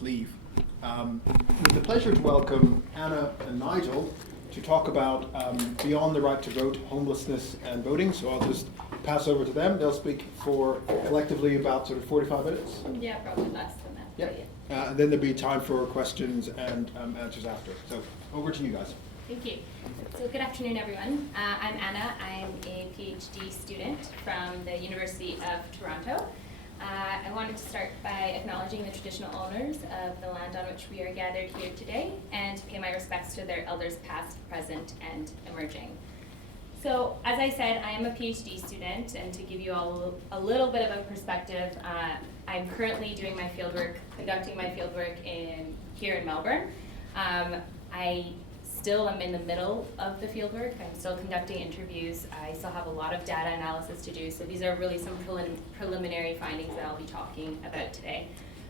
Leave. With the pleasure to welcome Anna and Nigel to talk about Beyond the Right to Vote, Homelessness and Voting. So I'll just pass over to them. They'll speak for collectively about sort of 45 minutes. Yeah, probably less than that. Yeah. And then there'll be time for questions and answers after. So over to you guys. Thank you. So good afternoon, everyone. I'm Anna. I'm a PhD student from the University of Toronto. I wanted to start by acknowledging the traditional owners of the land on which we are gathered here today and pay my respects to their elders past, present, and emerging. So, as I said, I am a PhD student, and to give you all a little bit of a perspective, I'm currently doing my fieldwork, conducting my fieldwork here in Melbourne. I still am in the middle of the fieldwork. I'm still conducting interviews. I still have a lot of data analysis to do, so these are really some preliminary findings that I'll be talking about today.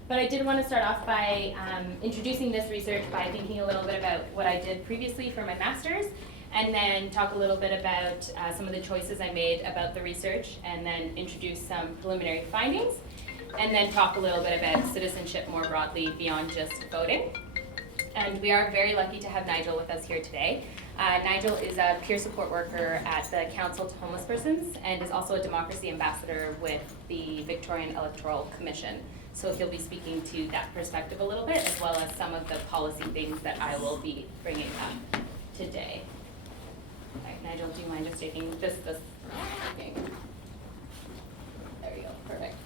But I did want to start off by introducing this research by thinking a little bit about what I did previously for my master's, and then talk a little bit about some of the choices I made about the research, and then introduce some preliminary findings, and then talk a little bit about citizenship more broadly beyond just voting. And we are very lucky to have Nigel with us here today. Nigel is a peer support worker at the Council to Homeless Persons and is also a democracy ambassador with the Victorian Electoral Commission. So he'll be speaking to that perspective a little bit, as well as some of the policy things that I will be bringing up today. All right, Nigel, do you mind just taking this? Okay. There you go, perfect.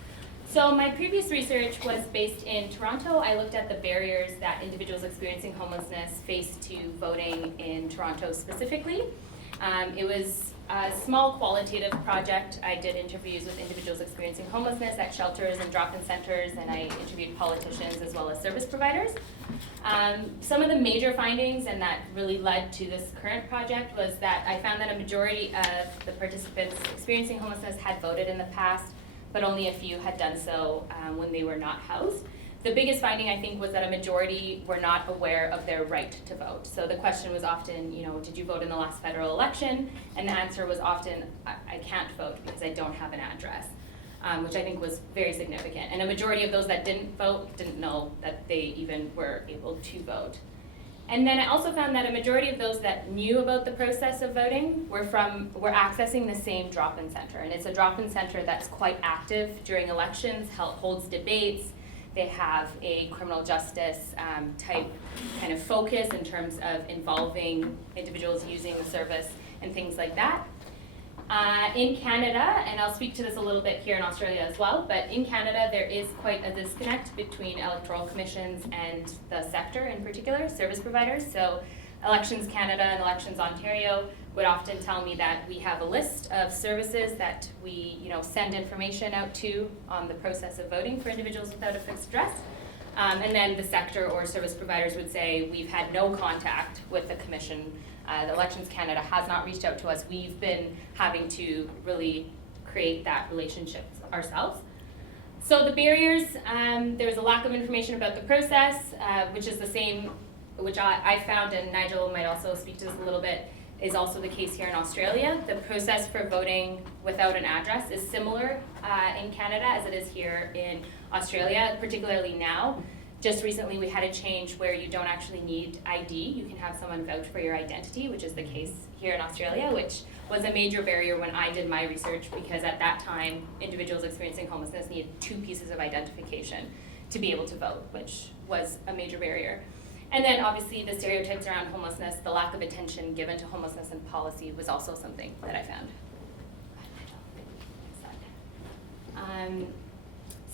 So my previous research was based in Toronto. I looked at the barriers that individuals experiencing homelessness face to voting in Toronto specifically. It was a small qualitative project. I did interviews with individuals experiencing homelessness at shelters and drop-in centers, and I interviewed politicians as well as service providers. Some of the major findings, and that really led to this current project, was that I found that a majority of the participants experiencing homelessness had voted in the past, but only a few had done so when they were not housed. The biggest finding, I think, was that a majority were not aware of their right to vote. So the question was often, did you vote in the last federal election? And the answer was often, I can't vote because I don't have an address, which I think was very significant. And a majority of those that didn't vote didn't know that they even were able to vote. And then I also found that a majority of those that knew about the process of voting were accessing the same drop-in center. And it's a drop-in center that's quite active during elections, holds debates. They have a criminal justice type kind of focus in terms of involving individuals using the service and things like that. In Canada, and I'll speak to this a little bit here in Australia as well, but in Canada there is quite a disconnect between electoral commissions and the sector, in particular, service providers. So Elections Canada and Elections Ontario would often tell me that we have a list of services that we send information out to on the process of voting for individuals without a fixed address. And then the sector or service providers would say, we've had no contact with the commission. The Elections Canada has not reached out to us. We've been having to really create that relationship ourselves. So the barriers, there was a lack of information about the process, which is the same, which I found, and Nigel might also speak to this a little bit, is also the case here in Australia. The process for voting without an address is similar in Canada as it is here in Australia, particularly now. Just recently we had a change where you don't actually need ID. You can have someone vouch for your identity, which is the case here in Australia, which was a major barrier when I did my research, because at that time individuals experiencing homelessness needed 2 pieces of identification to be able to vote, which was a major barrier. And then obviously the stereotypes around homelessness, the lack of attention given to homelessness and policy was also something that I found.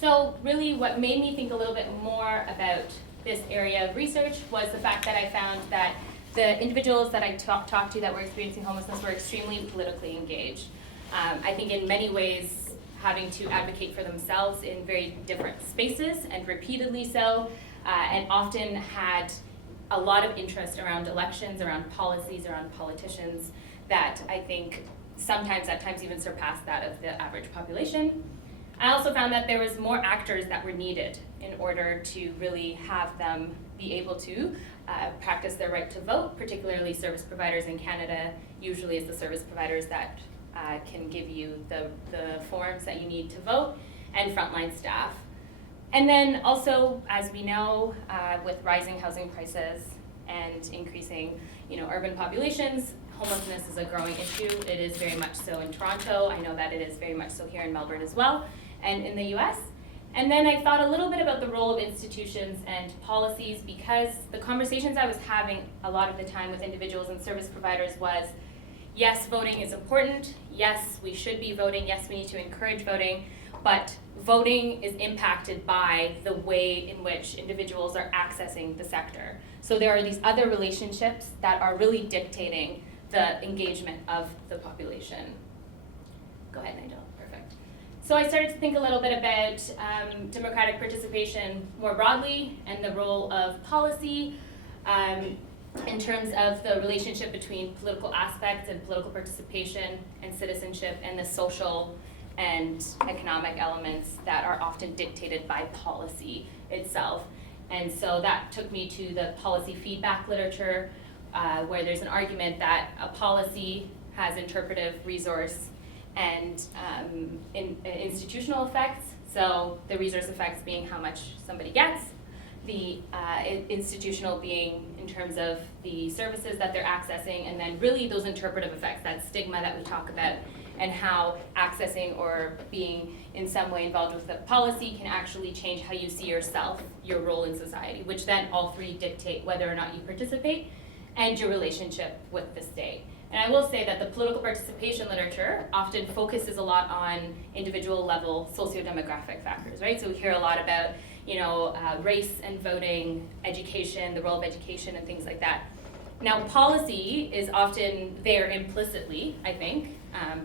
So really what made me think a little bit more about this area of research was the fact that I found that the individuals that I talked to that were experiencing homelessness were extremely politically engaged. I think in many ways having to advocate for themselves in very different spaces, and repeatedly so, and often had a lot of interest around elections, around policies, around politicians that I think sometimes at times even surpassed that of the average population. I also found that there was more actors that were needed in order to really have them be able to practice their right to vote, particularly service providers in Canada. Usually it's the service providers that can give you the forms that you need to vote, and frontline staff. And then also, as we know, with rising housing prices and increasing, urban populations, homelessness is a growing issue. It is very much so in Toronto. I know that it is very much so here in Melbourne as well, and in the US. And then I thought a little bit about the role of institutions and policies, because the conversations I was having a lot of the time with individuals and service providers was, yes, voting is important. Yes, we should be voting. Yes, we need to encourage voting. But voting is impacted by the way in which individuals are accessing the sector. So there are these other relationships that are really dictating the engagement of the population. Go ahead, Nigel. Perfect. So I started to think a little bit about democratic participation more broadly and the role of policy in terms of the relationship between political aspects and political participation and citizenship and the social and economic elements that are often dictated by policy itself. And so that took me to the policy feedback literature, where there's an argument that a policy has interpretive resource and institutional effects. So the resource effects being how much somebody gets, the institutional being in terms of the services that they're accessing, and then really those interpretive effects, that stigma that we talk about, and how accessing or being in some way involved with the policy can actually change how you see yourself, your role in society, which then all three dictate whether or not you participate and your relationship with the state. And I will say that the political participation literature often focuses a lot on individual level socio-demographic factors, right? So we hear a lot about, race and voting, education, the role of education and things like that. Now, policy is often there implicitly, I think,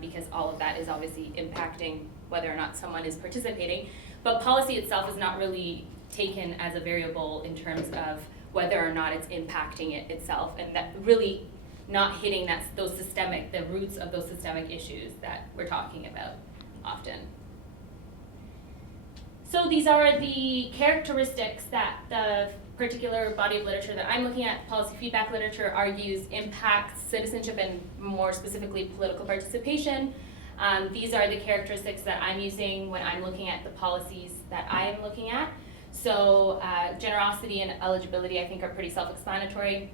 because all of that is obviously impacting whether or not someone is participating, but policy itself is not really taken as a variable in terms of whether or not it's impacting it itself, and that really not hitting the roots of those systemic issues that we're talking about often. So these are the characteristics that the particular body of literature that I'm looking at, policy feedback literature, argues impacts citizenship and more specifically political participation. These are the characteristics that I'm using when I'm looking at the policies that I am looking at. So generosity and eligibility, I think, are pretty self-explanatory.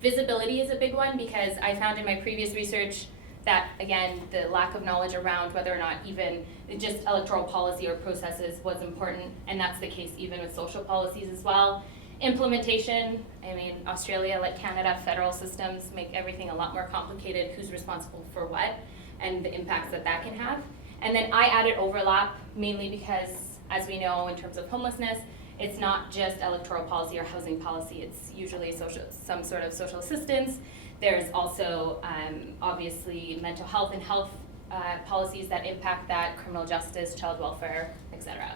Visibility is a big one, because I found in my previous research that, again, the lack of knowledge around whether or not even just electoral policy or processes was important, and that's the case even with social policies as well. Implementation, Australia, like Canada, federal systems make everything a lot more complicated, who's responsible for what, and the impacts that that can have. And then I added overlap, mainly because, as we know, in terms of homelessness, it's not just electoral policy or housing policy, it's usually some sort of social assistance. There's also, obviously, mental health and health policies that impact that, criminal justice, child welfare, etc.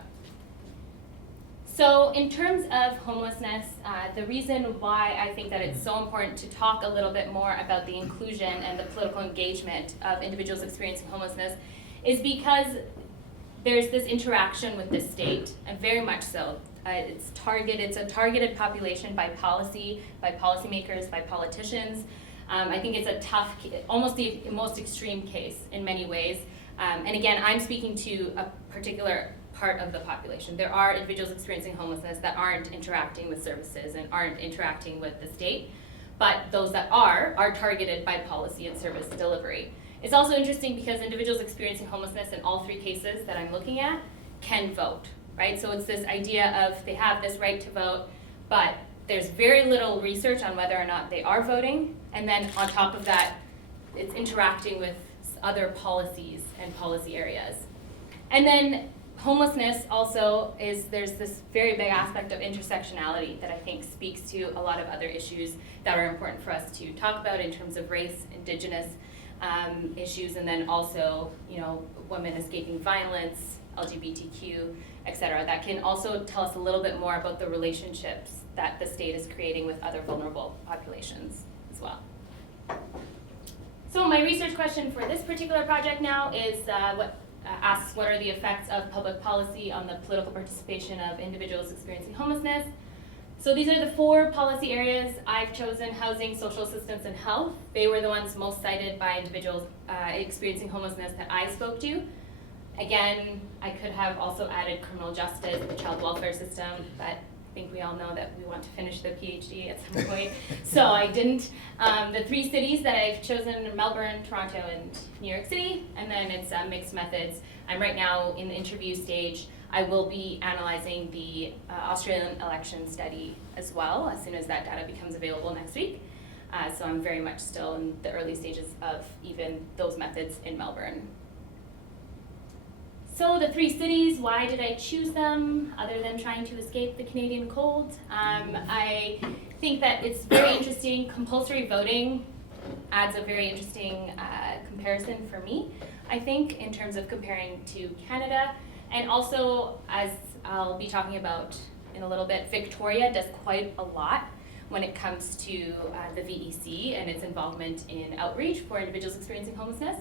So in terms of homelessness, the reason why I think that it's so important to talk a little bit more about the inclusion and the political engagement of individuals experiencing homelessness is because there's this interaction with the state, and very much so. It's a targeted population by policy, by policymakers, by politicians. I think it's a tough, almost the most extreme case in many ways. And again, I'm speaking to a particular part of the population. There are individuals experiencing homelessness that aren't interacting with services and aren't interacting with the state, but those that are targeted by policy and service delivery. It's also interesting because individuals experiencing homelessness in all three cases that I'm looking at can vote, right? So it's this idea of they have this right to vote, but there's very little research on whether or not they are voting, and then on top of that, it's interacting with other policies and policy areas. And then homelessness also there's this very big aspect of intersectionality that I think speaks to a lot of other issues that are important for us to talk about in terms of race, indigenous issues, and then also, women escaping violence, LGBTQ, etc. That can also tell us a little bit more about the relationships that the state is creating with other vulnerable populations as well. So my research question for this particular project now is asks what are the effects of public policy on the political participation of individuals experiencing homelessness. So these are the 4 policy areas I've chosen: housing, social assistance, and health. They were the ones most cited by individuals experiencing homelessness that I spoke to. Again, I could have also added criminal justice, the child welfare system, but I think we all know that we want to finish the PhD at some point, so I didn't. The 3 cities that I've chosen are Melbourne, Toronto, and New York City, and then it's mixed methods. I'm right now in the interview stage. I will be analyzing the Australian election study as well, as soon as that data becomes available next week. So I'm very much still in the early stages of even those methods in Melbourne. So the 3 cities, why did I choose them other than trying to escape the Canadian cold? I think that it's very interesting. Compulsory voting adds a very interesting comparison for me, I think, in terms of comparing to Canada. And also, as I'll be talking about in a little bit, Victoria does quite a lot when it comes to the VEC and its involvement in outreach for individuals experiencing homelessness.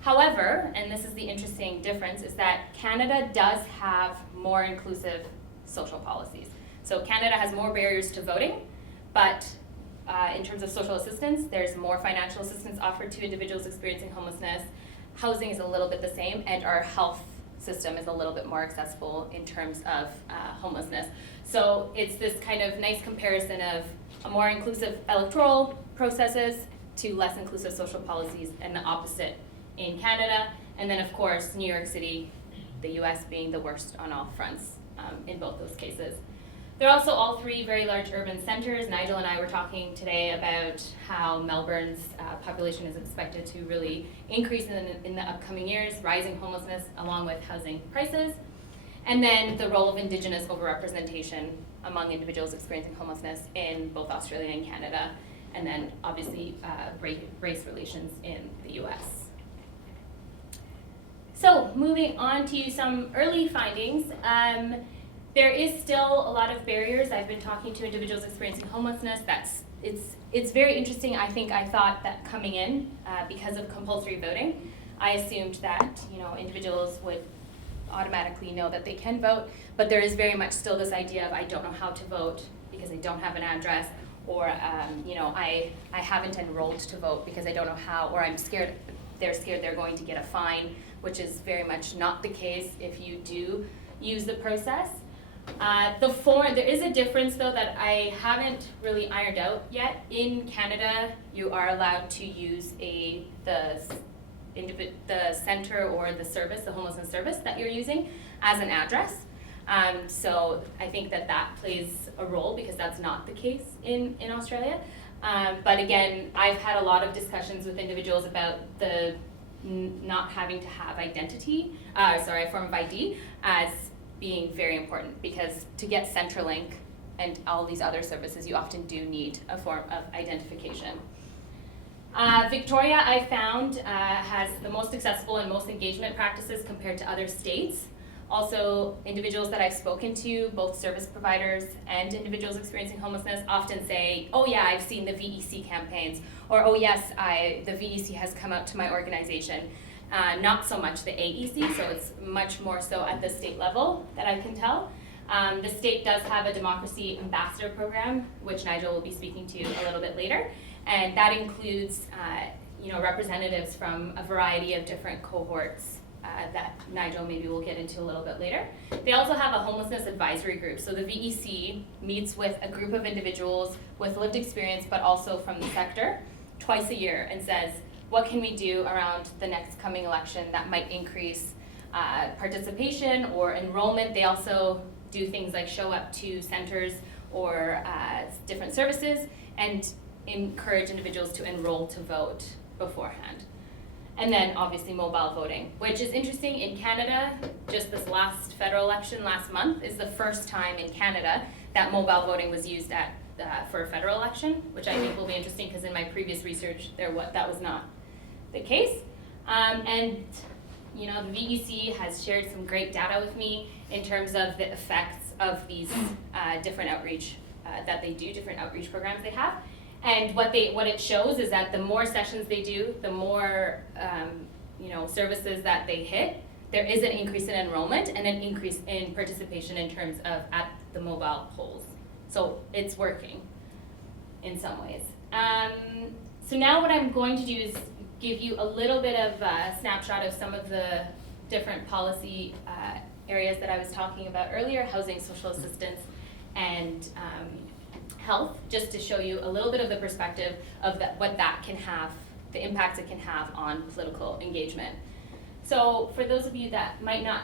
However, and this is the interesting difference, is that Canada does have more inclusive social policies. So Canada has more barriers to voting, but in terms of social assistance, there's more financial assistance offered to individuals experiencing homelessness. Housing is a little bit the same, and our health system is a little bit more accessible in terms of homelessness. So it's this kind of nice comparison of a more inclusive electoral processes to less inclusive social policies, and the opposite in Canada, and then of course New York City, the US being the worst on all fronts in both those cases. They're also all 3 very large urban centers. Nigel and I were talking today about how Melbourne's population is expected to really increase in the upcoming years, rising homelessness along with housing prices, and then the role of Indigenous overrepresentation among individuals experiencing homelessness in both Australia and Canada, and then obviously race relations in the US. So moving on to some early findings, there is still a lot of barriers. I've been talking to individuals experiencing homelessness. It's very interesting. I think I thought that coming in, because of compulsory voting, I assumed that individuals would automatically know that they can vote, but there is very much still this idea of I don't know how to vote because I don't have an address, or I haven't enrolled to vote because I don't know how, or I'm scared. They're scared they're going to get a fine, which is very much not the case if you do use the process. There is a difference though that I haven't really ironed out yet. In Canada, you are allowed to use the center or the service, the homelessness service that you're using as an address. So I think that plays a role because that's not the case in Australia. But again, I've had a lot of discussions with individuals about the not having to have a form of ID as being very important, because to get Centrelink and all these other services, you often do need a form of identification. Victoria, I found, has the most accessible and most engagement practices compared to other states. Also, individuals that I've spoken to, both service providers and individuals experiencing homelessness, often say, oh yeah, I've seen the VEC campaigns, or oh yes, the VEC has come out to my organization. Not so much the AEC, so it's much more so at the state level that I can tell. The state does have a democracy ambassador program, which Nigel will be speaking to a little bit later, and that includes representatives from a variety of different cohorts that Nigel maybe will get into a little bit later. They also have a homelessness advisory group. So the VEC meets with a group of individuals with lived experience, but also from the sector, twice a year, and says, what can we do around the next coming election that might increase participation or enrollment? They also do things like show up to centers or different services and encourage individuals to enroll to vote beforehand. And then obviously mobile voting, which is interesting. In Canada, just this last federal election last month is the first time in Canada that mobile voting was used for a federal election, which I think will be interesting because in my previous research that was not the case. And the VEC has shared some great data with me in terms of the effects of these different outreach that they do, different outreach programs they have. And what it shows is that the more sessions they do, the more services that they hit, there is an increase in enrollment and an increase in participation in terms of at the mobile polls. So it's working in some ways. So now what I'm going to do is give you a little bit of a snapshot of some of the different policy areas that I was talking about earlier, housing, social assistance, and health, just to show you a little bit of the perspective of what that can have, the impacts it can have on political engagement. So for those of you that might not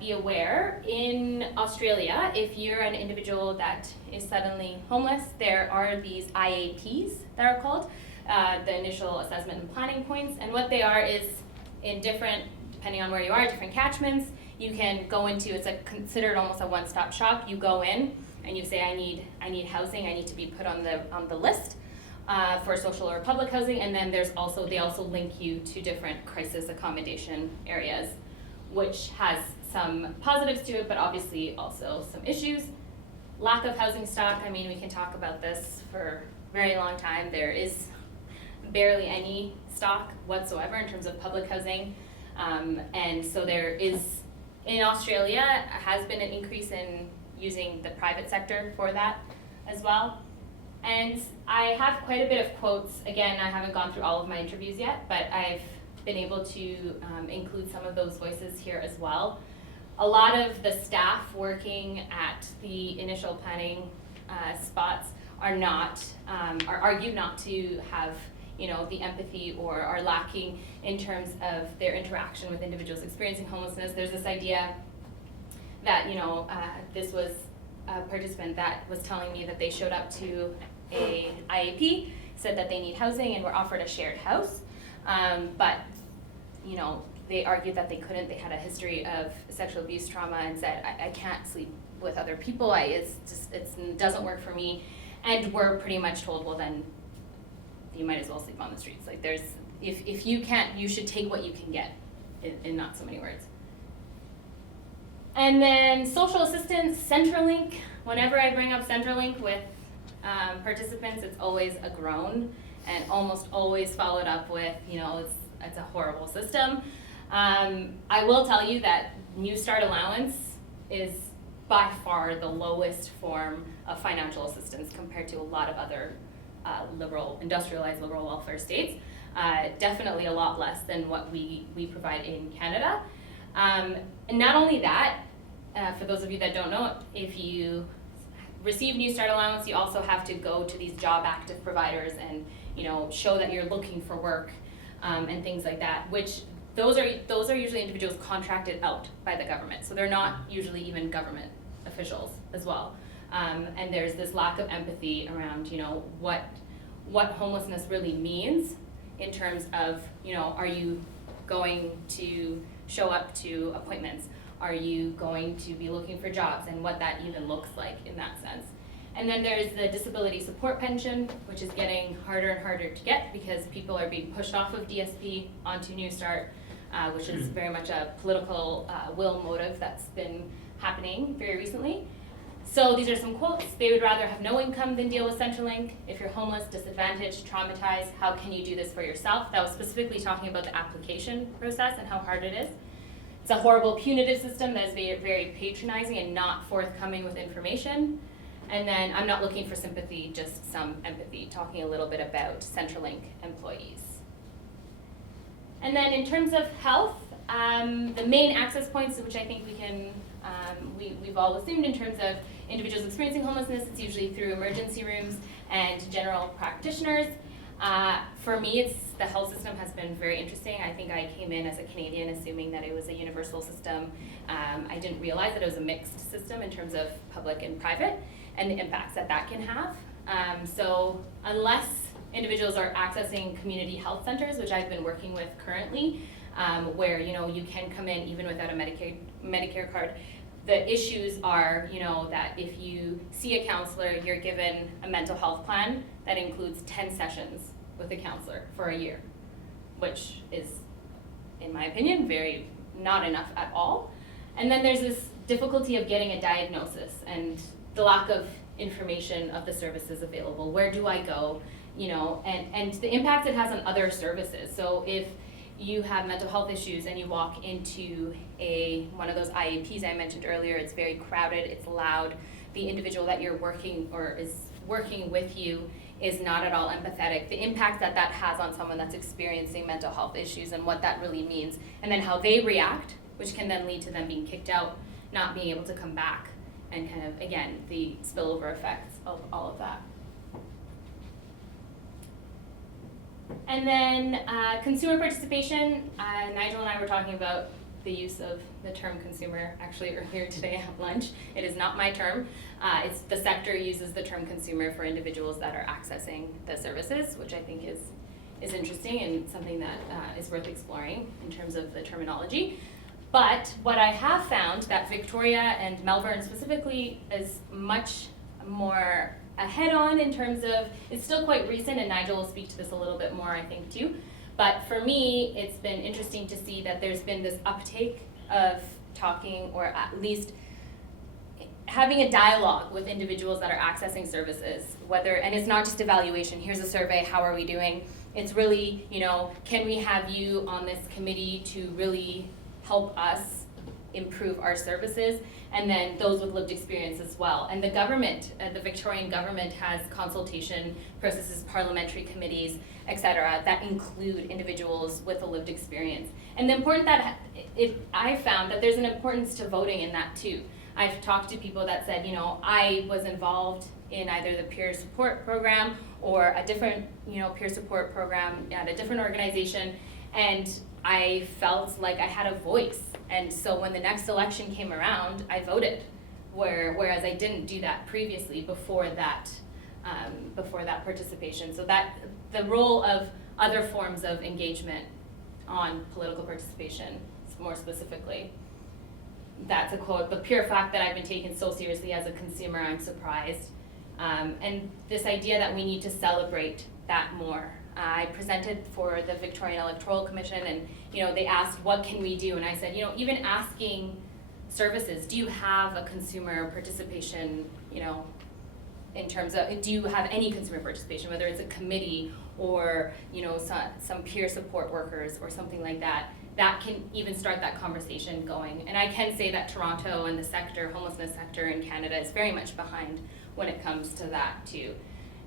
be aware, in Australia, if you're an individual that is suddenly homeless, there are these IAPs that are called, the initial assessment and planning points, and what they are is in different, depending on where you are, different catchments, you can go into, it's considered almost a one-stop shop. You go in and you say, I need housing, I need to be put on the list for social or public housing, and then they also link you to different crisis accommodation areas, which has some positives to it, but obviously also some issues. Lack of housing stock, I mean, we can talk about this for a very long time. There is barely any stock whatsoever in terms of public housing, and so there is, in Australia, has been an increase in using the private sector for that as well. And I have quite a bit of quotes. Again, I haven't gone through all of my interviews yet, but I've been able to include some of those voices here as well. A lot of the staff working at the initial planning spots are argue not to have, the empathy, or are lacking in terms of their interaction with individuals experiencing homelessness. There's this idea that, this was a participant that was telling me that they showed up to a IAP, said that they need housing and were offered a shared house, but they argued that they couldn't. They had a history of sexual abuse trauma and said, I can't sleep with other people, it doesn't work for me, and we're pretty much told, well then you might as well sleep on the streets. Like, if you can't, you should take what you can get, in not so many words. And then social assistance, Centrelink. Whenever I bring up Centrelink with participants, it's always a groan, and almost always followed up with, it's a horrible system. I will tell you that New Start allowance is by far the lowest form of financial assistance compared to a lot of other industrialized liberal welfare states. Definitely a lot less than what we provide in Canada. And not only that, for those of you that don't know, if you receive New Start allowance, you also have to go to these job active providers and show that you're looking for work, and things like that, which those are usually individuals contracted out by the government, so they're not usually even government officials as well. And there's this lack of empathy around what homelessness really means in terms of are you going to show up to appointments? Are you going to be looking for jobs, and what that even looks like in that sense? And then there's the disability support pension, which is getting harder and harder to get because people are being pushed off of DSP onto New Start, which is very much a political will motive that's been happening very recently. So these are some quotes. They would rather have no income than deal with Centrelink. If you're homeless, disadvantaged, traumatized, how can you do this for yourself? That was specifically talking about the application process and how hard it is. It's a horrible punitive system that is very, very patronizing and not forthcoming with information. And then I'm not looking for sympathy, just some empathy, talking a little bit about Centrelink employees. And then in terms of health, the main access points, which I think we've all assumed in terms of individuals experiencing homelessness, it's usually through emergency rooms and general practitioners. For me, the health system has been very interesting. I think I came in as a Canadian assuming that it was a universal system. I didn't realize that it was a mixed system in terms of public and private and the impacts that can have. So unless individuals are accessing community health centers, which I've been working with currently, where you can come in even without a Medicare card. The issues are, that if you see a counselor, you're given a mental health plan that includes 10 sessions with a counselor for a year, which is, in my opinion, very not enough at all. And then there's this difficulty of getting a diagnosis and the lack of information of the services available. Where do I go? And the impact it has on other services. So if you have mental health issues and you walk into one of those IAPs I mentioned earlier, it's very crowded, it's loud, the individual that you're working or is working with you is not at all empathetic. The impact that has on someone that's experiencing mental health issues and what that really means, and then how they react which can then lead to them being kicked out, not being able to come back, and kind of, again, the spillover effects of all of that. And then consumer participation, Nigel and I were talking about the use of the term consumer actually earlier today at lunch. It is not my term. It's the sector uses the term consumer for individuals that are accessing the services, which I think is interesting and something that is worth exploring in terms of the terminology. But what I have found that Victoria and Melbourne specifically is much more ahead on in terms of, it's still quite recent, and Nigel will speak to this a little bit more, I think, too. But for me, it's been interesting to see that there's been this uptake of talking, or at least having a dialogue with individuals that are accessing services, and it's not just evaluation, here's a survey, how are we doing? It's really, can we have you on this committee to really help us improve our services, and then those with lived experience as well. And the government, the Victorian government has consultation processes, parliamentary committees, etc., that include individuals with a lived experience. And the important I found that there's an importance to voting in that too. I've talked to people that said, I was involved in either the peer support program or a different, peer support program at a different organization, and I felt like I had a voice. And so when the next election came around, I voted, whereas I didn't do that previously before that participation. So that the role of other forms of engagement on political participation, more specifically. That's a quote. The pure fact that I've been taken so seriously as a consumer, I'm surprised. And this idea that we need to celebrate that more. I presented for the Victorian Electoral Commission, and they asked, what can we do? And I said, even asking services, do you have a consumer participation, in terms of, do you have any consumer participation, whether it's a committee or some peer support workers or something like that, that can even start that conversation going. And I can say that Toronto and the sector, homelessness sector in Canada, is very much behind when it comes to that too.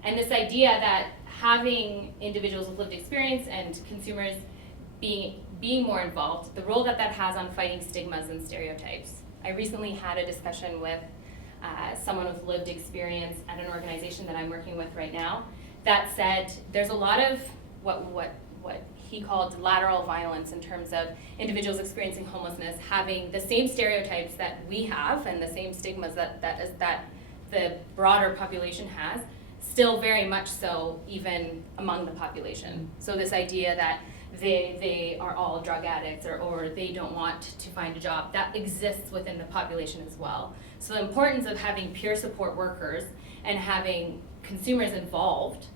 And this idea that having individuals with lived experience and consumers being more involved, the role that has on fighting stigmas and stereotypes. I recently had a discussion with someone with lived experience at an organization that I'm working with right now that said there's a lot of what he called lateral violence in terms of individuals experiencing homelessness having the same stereotypes that we have and the same stigmas that the broader population has, still very much so even among the population. So this idea that they are all drug addicts or they don't want to find a job, that exists within the population as well. So the importance of having peer support workers and having consumers involved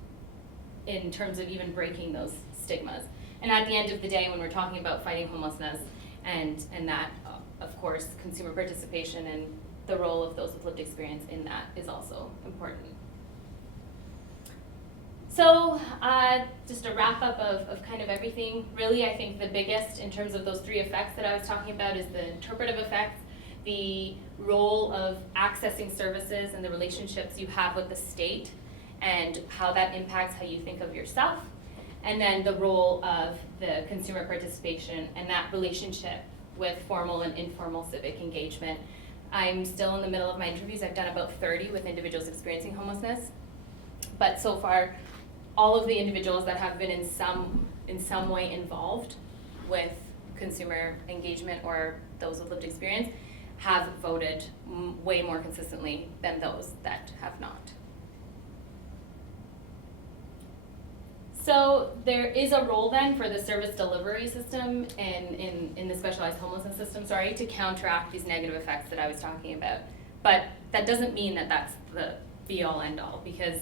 in terms of even breaking those stigmas. And at the end of the day, when we're talking about fighting homelessness and that, of course, consumer participation and the role of those with lived experience in that is also important. So just a wrap up of kind of everything. Really, I think the biggest in terms of those three effects that I was talking about is the interpretive effects, the role of accessing services and the relationships you have with the state and how that impacts how you think of yourself, and then the role of the consumer participation and that relationship with formal and informal civic engagement. I'm still in the middle of my interviews. I've done about 30 with individuals experiencing homelessness, but so far all of the individuals that have been in some way involved with consumer engagement or those with lived experience have voted way more consistently than those that have not. So there is a role then for the service delivery system in the specialized homelessness system, to counteract these negative effects that I was talking about. But that doesn't mean that that's the be all end all, because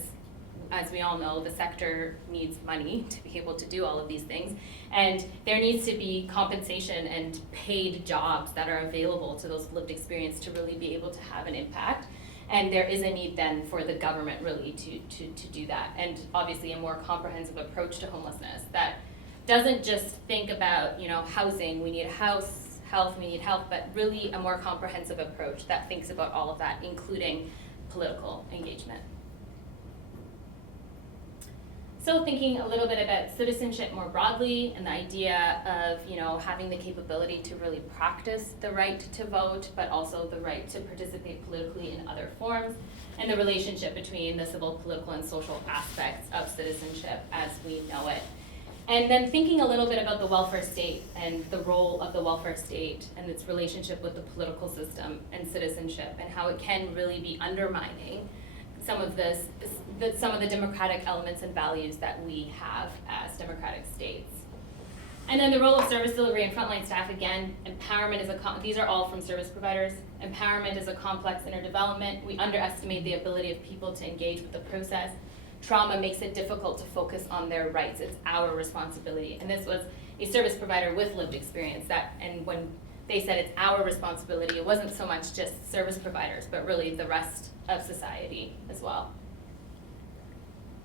as we all know, the sector needs money to be able to do all of these things. And there needs to be compensation and paid jobs that are available to those lived experience to really be able to have an impact. And there is a need then for the government really to do that. And obviously a more comprehensive approach to homelessness that doesn't just think about, housing, we need a house, health, we need health, but really a more comprehensive approach that thinks about all of that, including political engagement. So thinking a little bit about citizenship more broadly and the idea of, having the capability to really practice the right to vote, but also the right to participate politically in other forms, and the relationship between the civil, political, and social aspects of citizenship as we know it. And then thinking a little bit about the welfare state and the role of the welfare state and its relationship with the political system and citizenship, and how it can really be undermining some of the democratic elements and values that we have as democratic states. And then the role of service delivery and frontline staff, again, empowerment is these are all from service providers. Empowerment is a complex inner development. We underestimate the ability of people to engage with the process. Trauma makes it difficult to focus on their rights. It's our responsibility. And this was a service provider with lived experience and when they said it's our responsibility, it wasn't so much just service providers, but really the rest of society as well.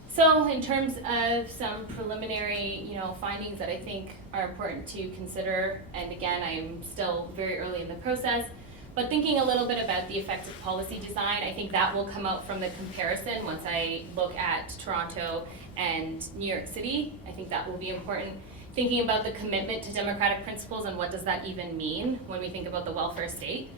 So in terms of some preliminary, findings that I think are important to consider, and again, I'm still very early in the process, but thinking a little bit about the effective policy design, I think that will come out from the comparison once I look at Toronto and New York City. I think that will be important. Thinking about the commitment to democratic principles and what does that even mean when we think about the welfare state.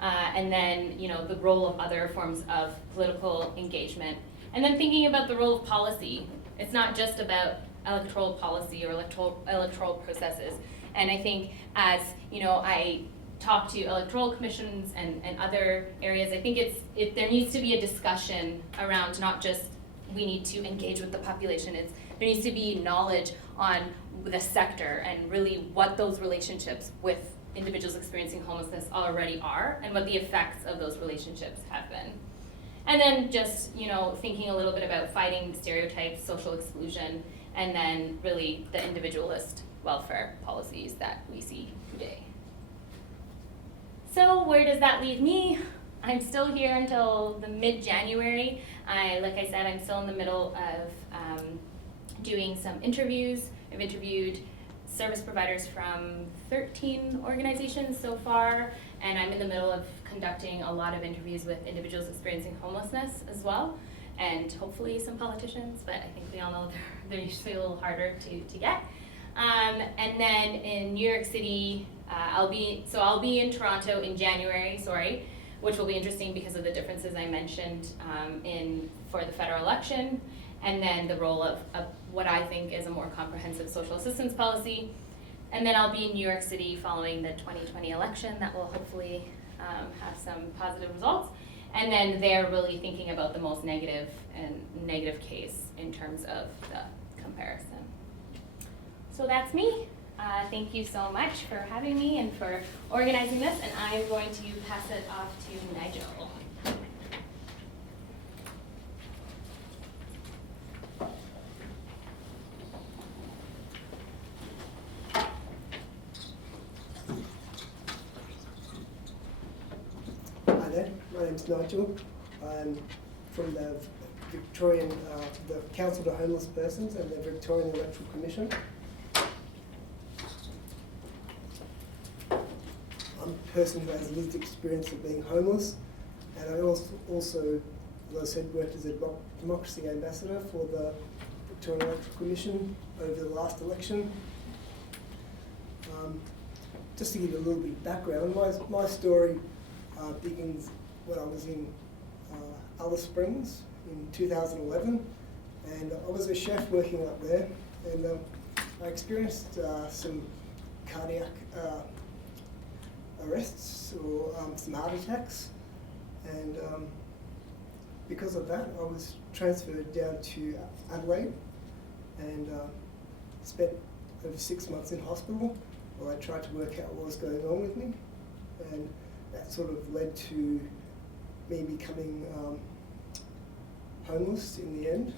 And then, the role of other forms of political engagement. And then thinking about the role of policy. It's not just about electoral policy or electoral processes. And I think as, I talk to electoral commissions and other areas, I think there needs to be a discussion around not just we need to engage with the population. There needs to be knowledge on the sector and really what those relationships with individuals experiencing homelessness already are and what the effects of those relationships have been. And then just, thinking a little bit about fighting stereotypes, social exclusion, and then really the individualist welfare policies that we see today. So where does that leave me? I'm still here until the mid-January. Like I said, I'm still in the middle of doing some interviews. I've interviewed service providers from 13 organizations so far, and I'm in the middle of conducting a lot of interviews with individuals experiencing homelessness as well, and hopefully some politicians, but I think we all know they're usually a little harder to get. And then in New York City, I'll be in Toronto in January, which will be interesting because of the differences I mentioned for the federal election, and then the role of what I think is a more comprehensive social assistance policy. And then I'll be in New York City following the 2020 election that will hopefully have some positive results. And then they're really thinking about the most negative case in terms of the comparison. So that's me. Thank you so much for having me and for organizing this, and I'm going to pass it off to Nigel. Hi there, my name's Nigel. I'm from the Victorian, the Council to Homeless Persons and the Victorian Electoral Commission. I'm a person who has lived experience of being homeless, and I also, as I said, worked as a democracy ambassador for the Victorian Electoral Commission over the last election. Just to give you a little bit of background, my story begins when I was in Alice Springs in 2011, and I was a chef working up there, and I experienced some cardiac arrests or some heart attacks, and because of that I was transferred down to Adelaide and spent over 6 months in hospital while I tried to work out what was going on with me, and that sort of led to me becoming homeless in the end.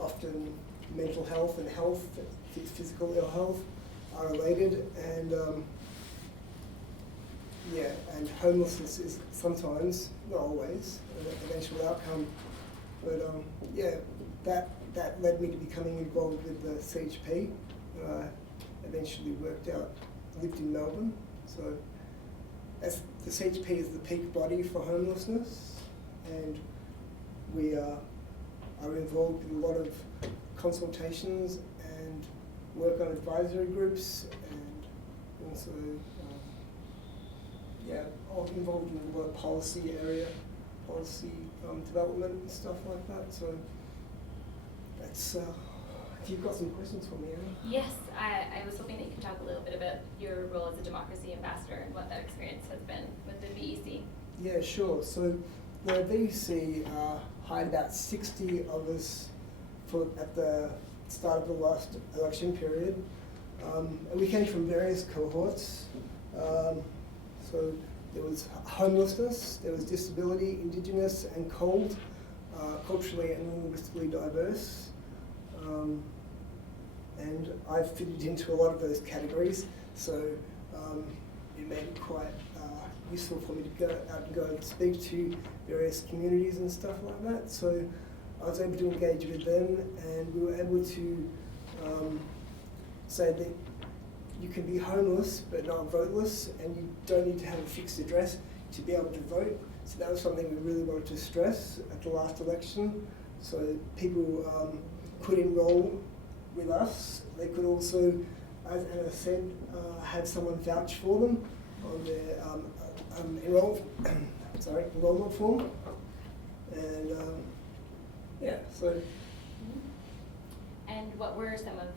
Often mental health and health, physical ill health are related, and and homelessness is sometimes, not always, an eventual outcome. But that led me to becoming involved with the CHP. I eventually lived in Melbourne. So as the CHP is the peak body for homelessness, and we are are involved in a lot of consultations and work on advisory groups, and also involved in a lot of policy development and stuff like that. So that's, if you've got some questions for me, Anna. Yes, I was hoping that you could talk a little bit about your role as a democracy ambassador and what that experience has been with the VEC. Yeah, sure. So the VEC hired about 60 of us at the start of the last election period. And we came from various cohorts. So there was homelessness, there was disability, Indigenous and cold, culturally and linguistically diverse. And I fitted into a lot of those categories, so it made it quite useful for me to go out and go and speak to various communities and stuff like that. So I was able to engage with them, and we were able to say that you can be homeless but not voteless, and you don't need to have a fixed address to be able to vote. So that was something we really wanted to stress at the last election. So people could enrol with us. They could also, as Anna said, have someone vouch for them on their enrollment form. And so. And what were some of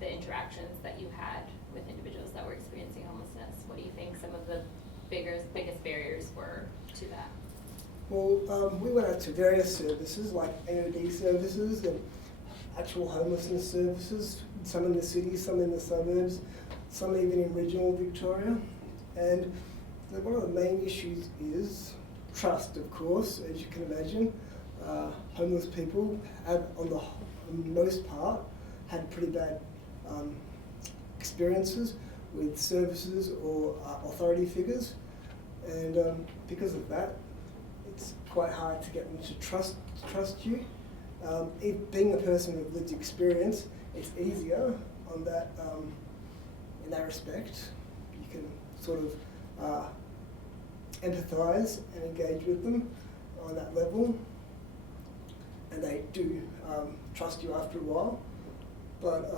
the interactions that you had with individuals that were experiencing homelessness? What do you think some of the biggest barriers were to that? Well, we went out to various services like AOD services and actual homelessness services, some in the city, some in the suburbs, some even in regional Victoria. And one of the main issues is trust, of course, as you can imagine. Homeless people have, on the most part, had pretty bad experiences with services or authority figures. And because of that, it's quite hard to get them to trust you. Being a person with lived experience, it's easier on that in that respect. You can sort of empathise and engage with them on that level, and they do trust you after a while. But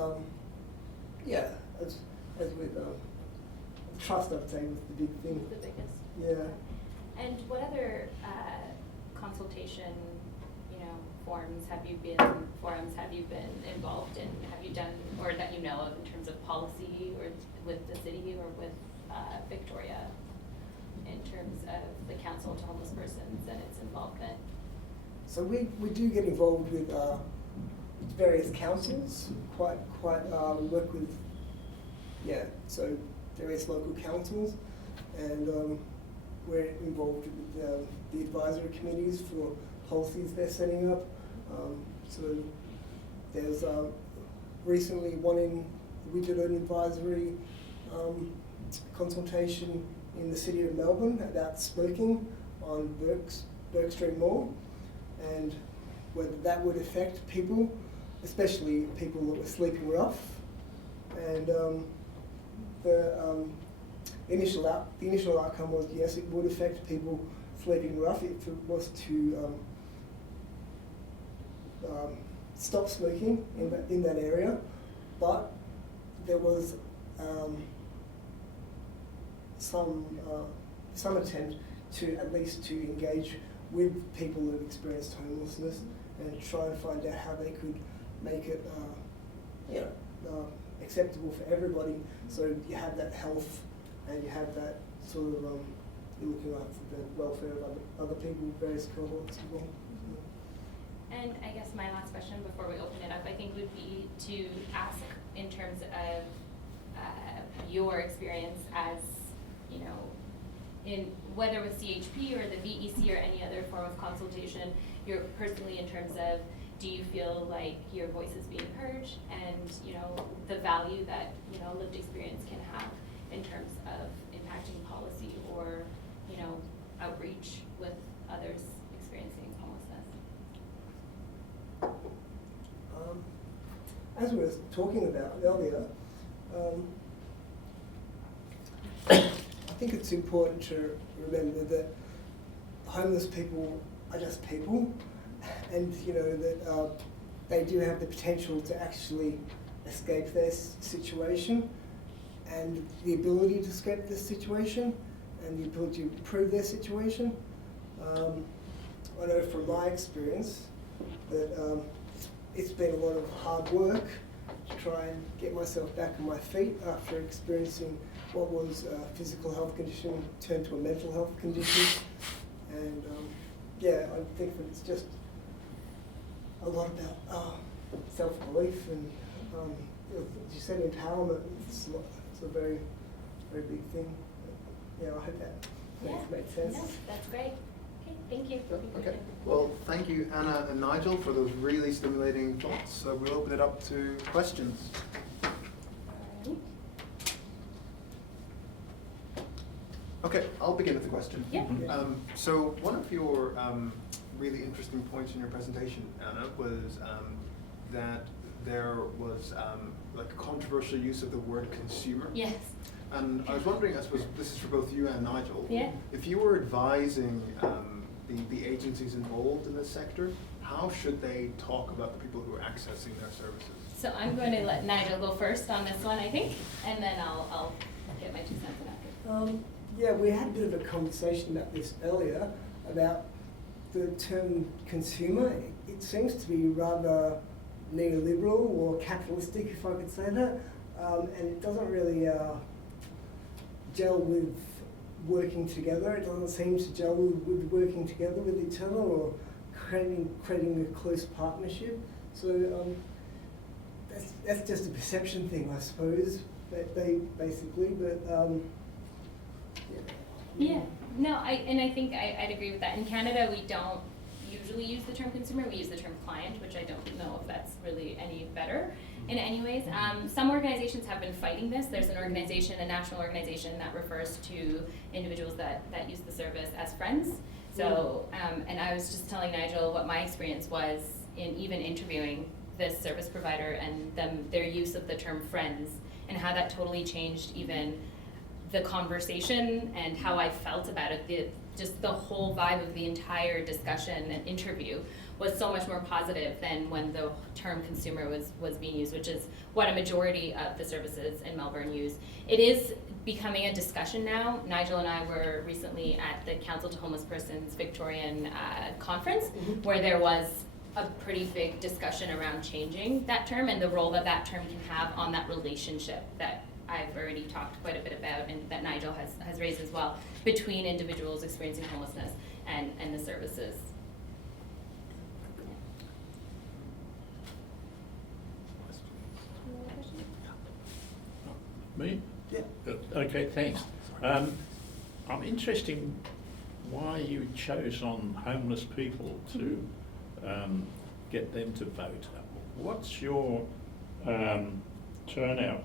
as with trust, I'd say was the big thing. The biggest. Yeah. And what other consultation, forums have you been involved in? Have you done, or that you know of, in terms of policy, or with the city or with Victoria, in terms of the Council to Homeless Persons and its involvement? So we do get involved with various councils. We work with so various local councils, and we're involved with the advisory committees for policies they're setting up. So there's recently we did an advisory consultation in the city of Melbourne about smoking on Burke Street Mall, and whether that would affect people, especially people that were sleeping rough. And the initial outcome was yes, it would affect people sleeping rough if it was to stop smoking in that area, but there was some attempt to at least to engage with people who have experienced homelessness and try and find out how they could make it acceptable for everybody. So you have that health, and you have that sort of you're looking after the welfare of other people, various cohorts as well. And I guess my last question before we open it up, I think, would be to ask in terms of your experience as, in whether with CHP or the VEC or any other form of consultation, you're personally in terms of, do you feel like your voice is being heard, and the value that lived experience can have in terms of impacting policy or outreach with others experiencing homelessness? As we were talking about earlier, I think it's important to remember that homeless people are just people, and you know that they do have the potential to actually escape their situation, and the ability to escape this situation, and the ability to improve their situation. I know from my experience that it's been a lot of hard work to try and get myself back on my feet after experiencing what was a physical health condition turned to a mental health condition. And yeah, I think that it's just a lot about self-belief and, as you said, empowerment. It's a very, very big thing. Yeah, I hope that makes sense. No, that's great. Okay, thank you. Okay. Well, thank you, Anna and Nigel, for those really stimulating thoughts. So we'll open it up to questions. Okay, I'll begin with the question. Yeah. So one of your really interesting points in your presentation, Anna, was that there was like a controversial use of the word consumer. Yes. And I was wondering, I suppose this is for both you and Nigel, Yeah. if you were advising the agencies involved in this sector, how should they talk about the people who are accessing their services? So I'm going to let Nigel go first on this one, I think, and then I'll get my 2 cents in after. Yeah, we had a bit of a conversation about this earlier, about the term consumer. It seems to be rather neoliberal or capitalistic, if I could say that, and it doesn't really gel with working together. It doesn't seem to gel with working together with each other or creating a close partnership. So that's just a perception thing, I suppose, basically, but Yeah, no, I think I'd agree with that. In Canada, we don't usually use the term consumer, we use the term client, which I don't know if that's really any better in any ways. Some organizations have been fighting this. There's an organization, a national organization, that refers to individuals that use the service as friends. So, and I was just telling Nigel what my experience was in even interviewing this service provider and their use of the term friends, and how that totally changed even the conversation and how I felt about it. Just the whole vibe of the entire discussion and interview was so much more positive than when the term consumer was being used, which is what a majority of the services in Melbourne use. It is becoming a discussion now. Nigel and I were recently at the Council to Homeless Persons Victorian conference, where there was a pretty big discussion around changing that term and the role that that term can have on that relationship that I've already talked quite a bit about, and that Nigel has raised as well, between individuals experiencing homelessness and the services. Me? Yeah. Okay, thanks. I'm interested in why you chose on homeless people to get them to vote. What's your turnout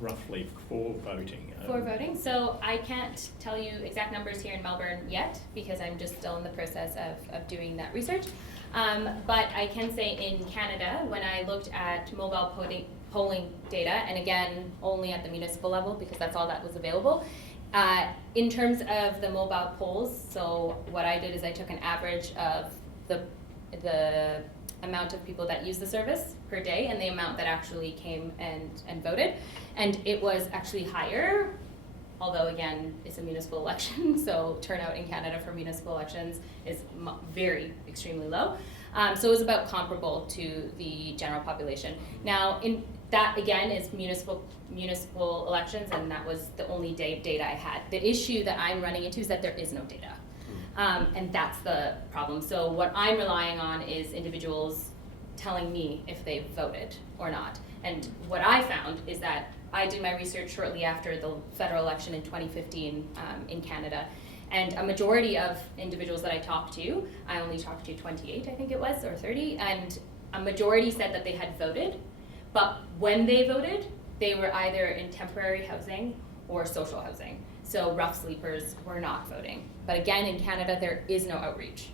roughly for voting? For voting, so I can't tell you exact numbers here in Melbourne yet because I'm just still in the process of doing that research. But I can say in Canada, when I looked at mobile polling data, and again, only at the municipal level because that's all that was available, in terms of the mobile polls, so what I did is I took an average of the amount of people that use the service per day and the amount that actually came and voted. And it was actually higher, although again, it's a municipal election, so turnout in Canada for municipal elections is very extremely low. So it was about comparable to the general population. Now, in that again is municipal elections, and that was the only data I had. The issue that I'm running into is that there is no data. And that's the problem. So what I'm relying on is individuals telling me if they voted or not. And what I found is that I did my research shortly after the federal election in 2015 in Canada. And a majority of individuals that I talked to, I only talked to 28, I think it was, or 30, and a majority said that they had voted, but when they voted, they were either in temporary housing or social housing. So rough sleepers were not voting. But again, in Canada, there is no outreach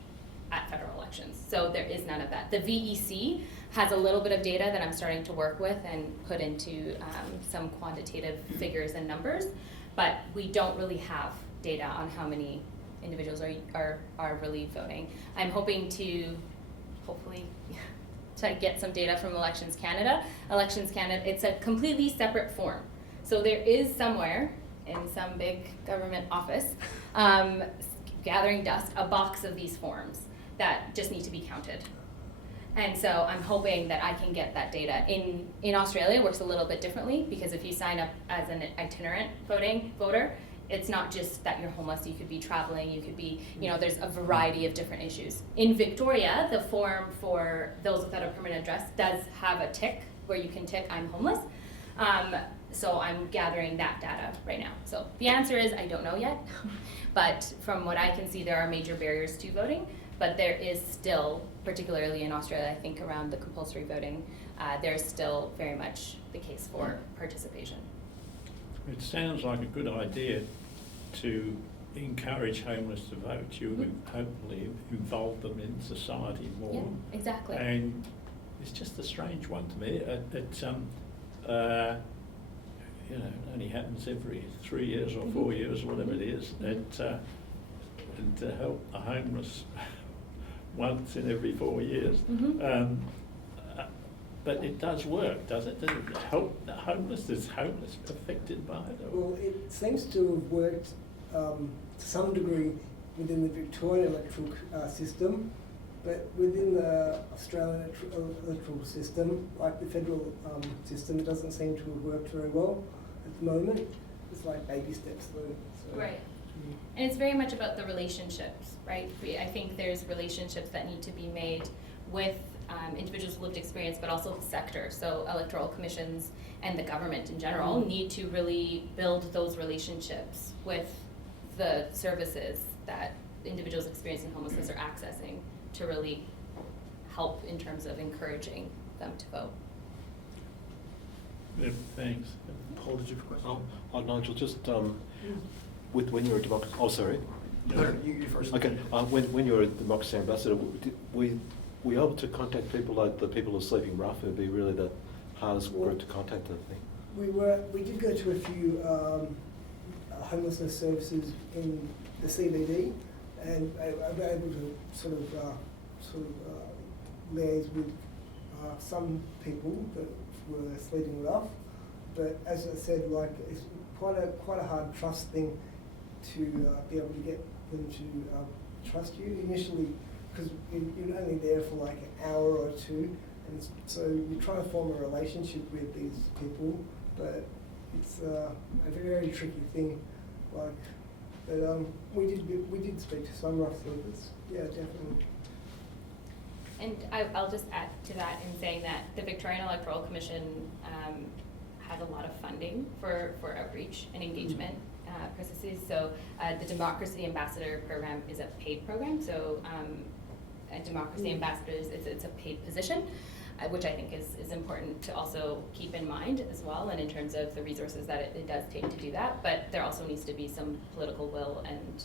at federal elections. So there is none of that. The VEC has a little bit of data that I'm starting to work with and put into some quantitative figures and numbers, but we don't really have data on how many individuals are really voting. I'm hoping to hopefully to get some data from Elections Canada. Elections Canada, it's a completely separate form. So there is somewhere in some big government office gathering dust, a box of these forms that just need to be counted. And so I'm hoping that I can get that data. In Australia, it works a little bit differently, because if you sign up as an itinerant voter, it's not just that you're homeless, you could be traveling, you could be, there's a variety of different issues. In Victoria, the form for those without a permanent address does have a tick where you can tick, I'm homeless. So I'm gathering that data right now. So the answer is, I don't know yet, but from what I can see, there are major barriers to voting, but there is still, particularly in Australia, I think around the compulsory voting, there's still very much the case for participation. It sounds like a good idea to encourage homeless to vote. You would hopefully involve them in society more. Yeah, exactly. And it's just a strange one to me. It only happens every 3 years or 4 years, whatever it is. And to help the homeless once in every 4 years. But it does work, does it? Does it help the homeless? Is homeless affected by it? Or? Well, it seems to have worked to some degree within the Victorian electoral system, but within the Australian electoral system, like the federal system, it doesn't seem to have worked very well at the moment. It's like baby steps through. So. Right. And it's very much about the relationships, right? I think there's relationships that need to be made with individuals with lived experience, but also the sector. So electoral commissions and the government in general need to really build those relationships with the services that individuals experiencing homelessness are accessing to really help in terms of encouraging them to vote. Yeah, thanks. Paul, did you have a question? Nigel, just with when you're a democracy, sorry. No, you first. Okay, when you're a democracy ambassador, were you able to contact people like the people of Sleeping Rough? It would be really the hardest group to contact, I think. We did go to a few homelessness services in the CBD, and I was able to sort of liaise with some people that were sleeping rough. But as I said, like it's quite a hard trust thing to be able to get them to trust you initially, because you're only there for like an hour or two, and so you try to form a relationship with these people, but it's a very tricky thing. Like, but we did speak to some rough sleepers. Yeah, definitely. And I'll just add to that in saying that the Victorian Electoral Commission has a lot of funding for outreach and engagement processes. So the Democracy Ambassador program is a paid program. So Democracy Ambassadors, it's a paid position, which I think is important to also keep in mind as well, and in terms of the resources that it does take to do that. But there also needs to be some political will and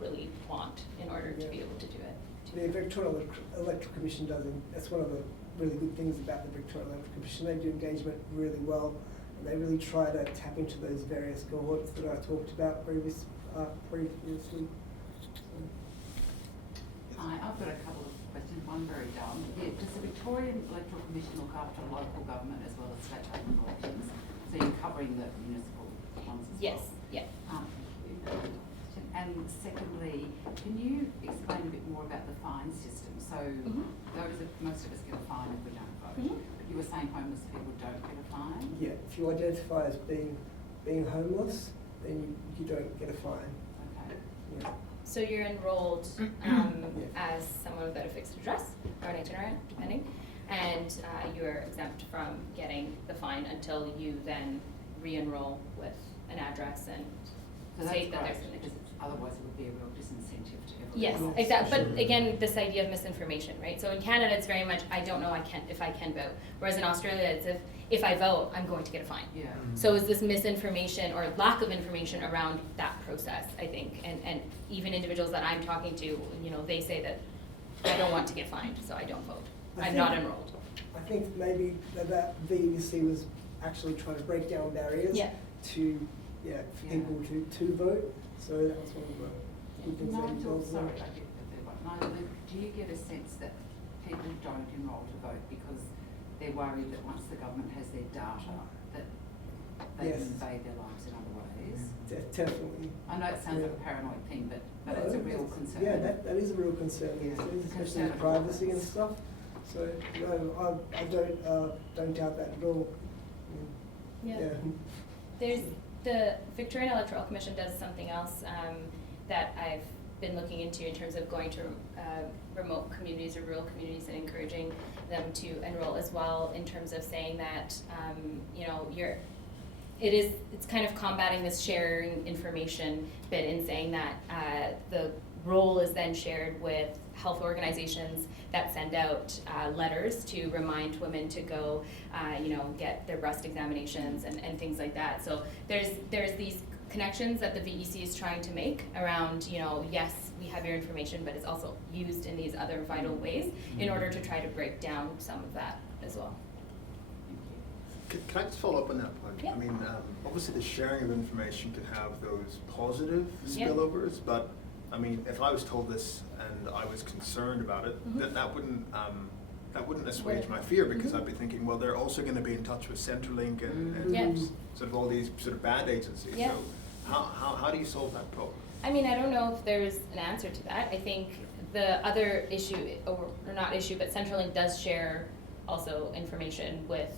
really want in order to be able to do it. The Victorian Electoral Commission that's one of the really good things about the Victorian Electoral Commission. They do engagement really well, and they really try to tap into those various cohorts that I talked about previously. Hi, I've got a couple of questions, one very dumb. Yeah, does the Victorian Electoral Commission look after local government as well as state local elections? So you're covering the municipal ones as Yes, well? yeah. And secondly, can you explain a bit more about the fine system? So most of us get a fine if we don't vote. But you were saying homeless people don't get a fine? Yeah, if you identify as being homeless, then you don't get a fine. Okay. Yeah. So you're enrolled as someone without a fixed address or an itinerant, depending, and you're exempt from getting the fine until you then re-enroll with an address and So state that that's there's great, an because otherwise it would be a real disincentive to everyone. Yes, Yes, exactly. sure. But again, this idea of misinformation, right? So in Canada, it's very much, I don't know if I can vote. Whereas in Australia, it's if I vote, I'm going to get a fine. Yeah. So is this misinformation or lack of information around that process, I think. And even individuals that I'm talking to, they say that I don't want to get fined, so I don't vote. I'm not enrolled. I think maybe that VEC was actually trying to break down barriers Yeah. for people to vote. So that was one of the good things that you Nigel, build. sorry, I get the third one. Nigel, do you get a sense that people don't enrol to vote because they're worried that once the government has their data, that they Yes. can invade their lives in other ways? Definitely. I know it sounds like a Yeah. paranoid thing, but it's a real concern. Yeah, that is a real concern, Yeah. especially with privacy and stuff. So, no, I don't doubt that at all. Yeah. There's the Victorian Electoral Commission does something else that I've been looking into in terms of going to remote communities or rural communities and encouraging them to enroll as well, in terms of saying that it's kind of combating this sharing information bit in saying that the role is then shared with health organizations that send out letters to remind women to go, get their breast examinations and things like that. So there's these connections that the VEC is trying to make around, yes, we have your information, but it's also used in these other vital ways in order to try to break down some of that as well. Can I just follow up on that point? Yeah. I mean, obviously the sharing of information can have those positive Yeah. spillovers, but I mean, if I was told this and I was concerned about it, Mhm. that wouldn't assuage my fear, because I'd be thinking, well, they're also going to be in touch with Centrelink and Yeah. sort of all these sort of bad agencies. Yeah. So how do you solve that problem? I mean, I don't know if there's an answer to that. I think the other issue, or not issue, but Centrelink does share also information with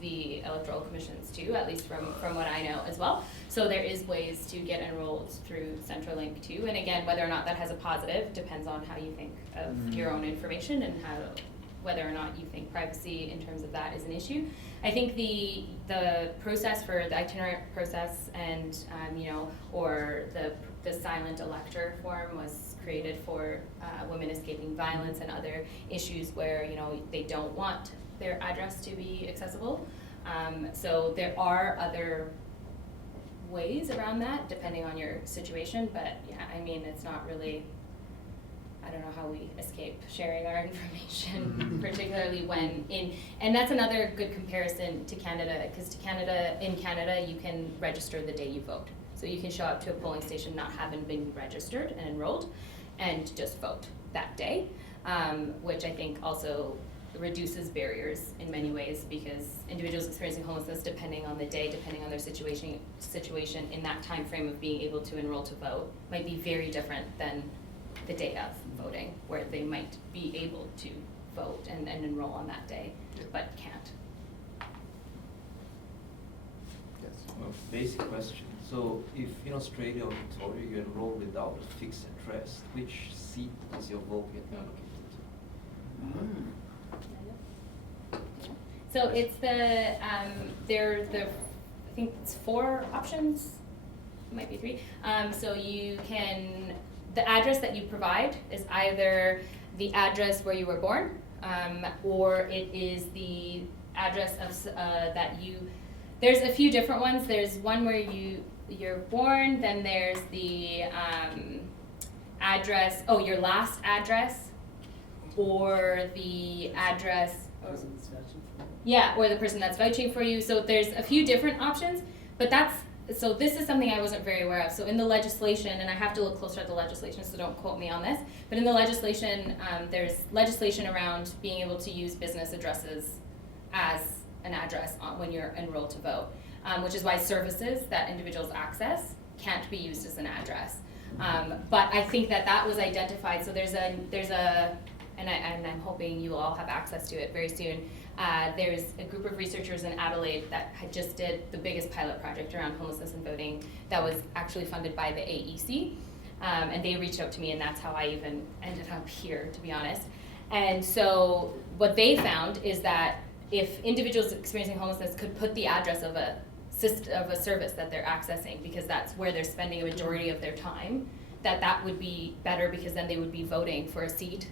the electoral commissions too, at least from what I know as well. So there is ways to get enrolled through Centrelink too. And again, whether or not that has a positive depends on how you think of your own information and whether or not you think privacy in terms of that is an issue. I think the process for the itinerant process and or the silent elector form was created for women escaping violence and other issues where they don't want their address to be accessible. So there are other ways around that depending on your situation, but yeah, I mean, it's not really, I don't know how we escape sharing our information, particularly and that's another good comparison to Canada, because in Canada, you can register the day you vote. So you can show up to a polling station not having been registered and enrolled and just vote that day, which I think also reduces barriers in many ways, because individuals experiencing homelessness, depending on the day, depending on their situation in that time frame of being able to enroll to vote, might be very different than the day of voting, where they might be able to vote and enroll on that day, but can't. Yes. Well, basic question. So if in Australia or Victoria you enroll without a fixed address, which seat does your vote get allocated to? So it's I think it's 4 options, might be 3. So the address that you provide is either the address where you were born, or it is the address of there's a few different ones. There's one where you're born, then there's the address, your last address, or the address, or the person that's vouching for you. So there's a few different options, but this is something I wasn't very aware of. So in the legislation, and I have to look closer at the legislation, so don't quote me on this, but in the legislation, there's legislation around being able to use business addresses as an address when you're enrolled to vote, which is why services that individuals access can't be used as an address. But I think that was identified. So there's a and I'm hoping you will all have access to it very soon. There's a group of researchers in Adelaide that had just did the biggest pilot project around homelessness and voting that was actually funded by the AEC. And they reached out to me, and that's how I even ended up here, to be honest. And so what they found is that if individuals experiencing homelessness could put the address of a service that they're accessing, because that's where they're spending a majority of their time, that would be better, because then they would be voting for a seat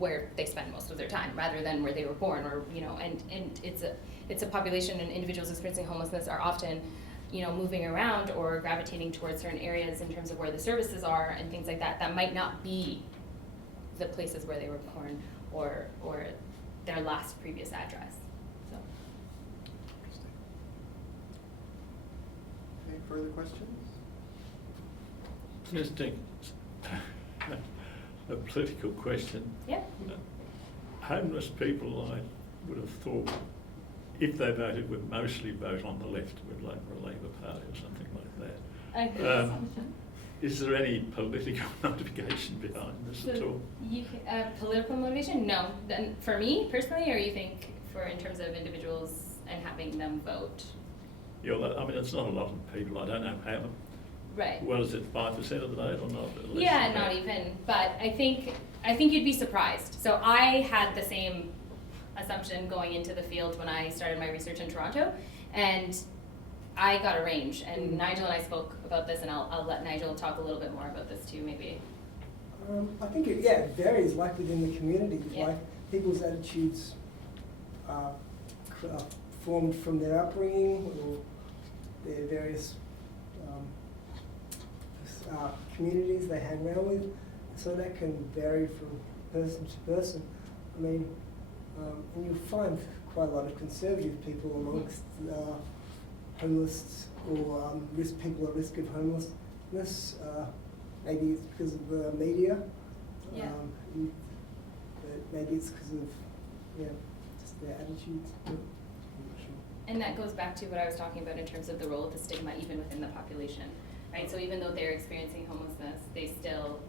where they spend most of their time, rather than where they were born, or and it's a population, and individuals experiencing homelessness are often moving around or gravitating towards certain areas in terms of where the services are and things like that might not be the places where they were born or their last previous address. So. Any further questions? Just a political question. Yep. Homeless people, I would have thought, if they voted, would mostly vote on the left, would like for a Labour Party or something like that. A good assumption. Is there any political motivation behind this at all? Political motivation? No. Then for me personally, or you think for in terms of individuals and having them vote? Yeah, well, I mean, it's not a lot of people. I don't know how. Right. Well, is it 5% of the vote or not? Less Yeah, than not that? even. But I think you'd be surprised. So I had the same assumption going into the field when I started my research in Toronto, and I got a range. And Nigel and I spoke about this, and I'll let Nigel talk a little bit more about this too, maybe. I think it varies, like within the community. Yeah. Like people's attitudes are formed from their upbringing or their various communities they hang around with. So that can vary from person to person. I mean, and you'll find quite a lot of conservative people amongst homeless or people at risk of homelessness. Maybe it's because of the media. Yeah. But maybe it's because of just their attitudes. I'm not sure. And that goes back to what I was talking about in terms of the role of the stigma even within the population, right? So even though they're experiencing homelessness, they still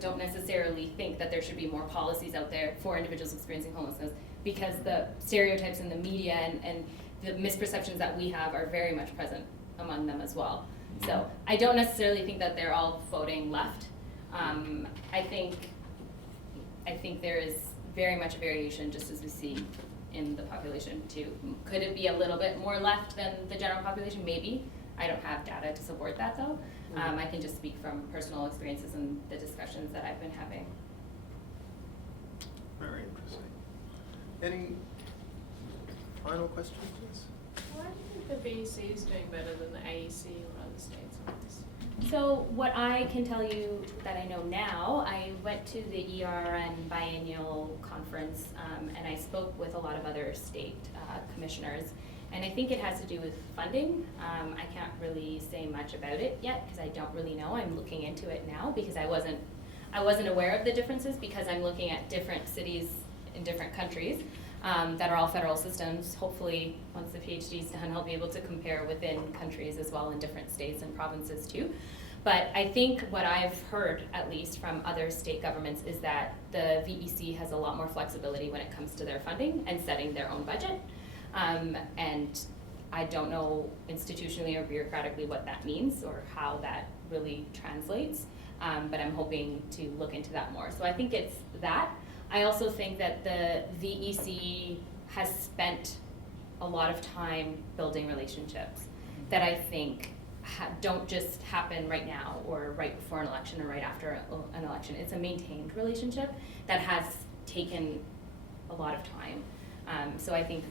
don't necessarily think that there should be more policies out there for individuals experiencing homelessness, because the stereotypes in the media and the misperceptions that we have are very much present among them as well. So I don't necessarily think that they're all voting left. I think there is very much a variation, just as we see in the population too. Could it be a little bit more left than the general population? Maybe. I don't have data to support that though. I can just speak from personal experiences and the discussions that I've been having. Very interesting. Any final questions, please? Why do you think the VEC is doing better than the AEC or other states on this? So what I can tell you that I know now, I went to the ERN biennial conference and I spoke with a lot of other state commissioners, and I think it has to do with funding. I can't really say much about it yet because I don't really know. I'm looking into it now because I wasn't aware of the differences, because I'm looking at different cities in different countries that are all federal systems. Hopefully, once the PhD is done, I'll be able to compare within countries as well in different states and provinces too. But I think what I've heard, at least from other state governments, is that the VEC has a lot more flexibility when it comes to their funding and setting their own budget. And I don't know institutionally or bureaucratically what that means or how that really translates, but I'm hoping to look into that more. So I think it's that. I also think that the VEC has spent a lot of time building relationships that I think don't just happen right now or right before an election or right after an election. It's a maintained relationship that has taken a lot of time. So I think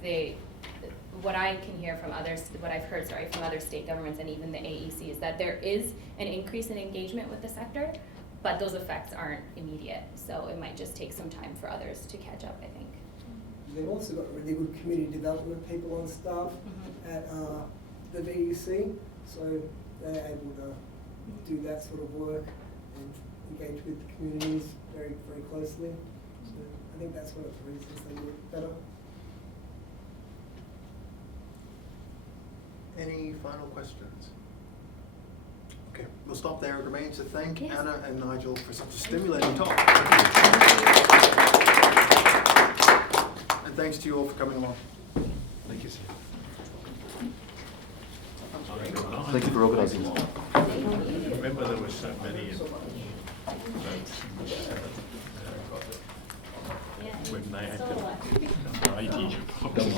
what I can hear from what I've heard, from other state governments and even the AEC is that there is an increase in engagement with the sector, but those effects aren't immediate. So it might just take some time for others to catch up, I think. They've also got really good community development people on staff at the VEC, so they're able to do that sort of work and engage with the communities very, very closely. So I think that's one of the reasons they do it better. Any final questions? Okay, we'll stop there. It remains to thank Yes. Anna and Nigel for such a stimulating talk. And thanks to you all for coming along. Thank you, sir. Thank you for organising this. Remember there were so many votes in the Senate, Yeah, when they had still a lot. the 80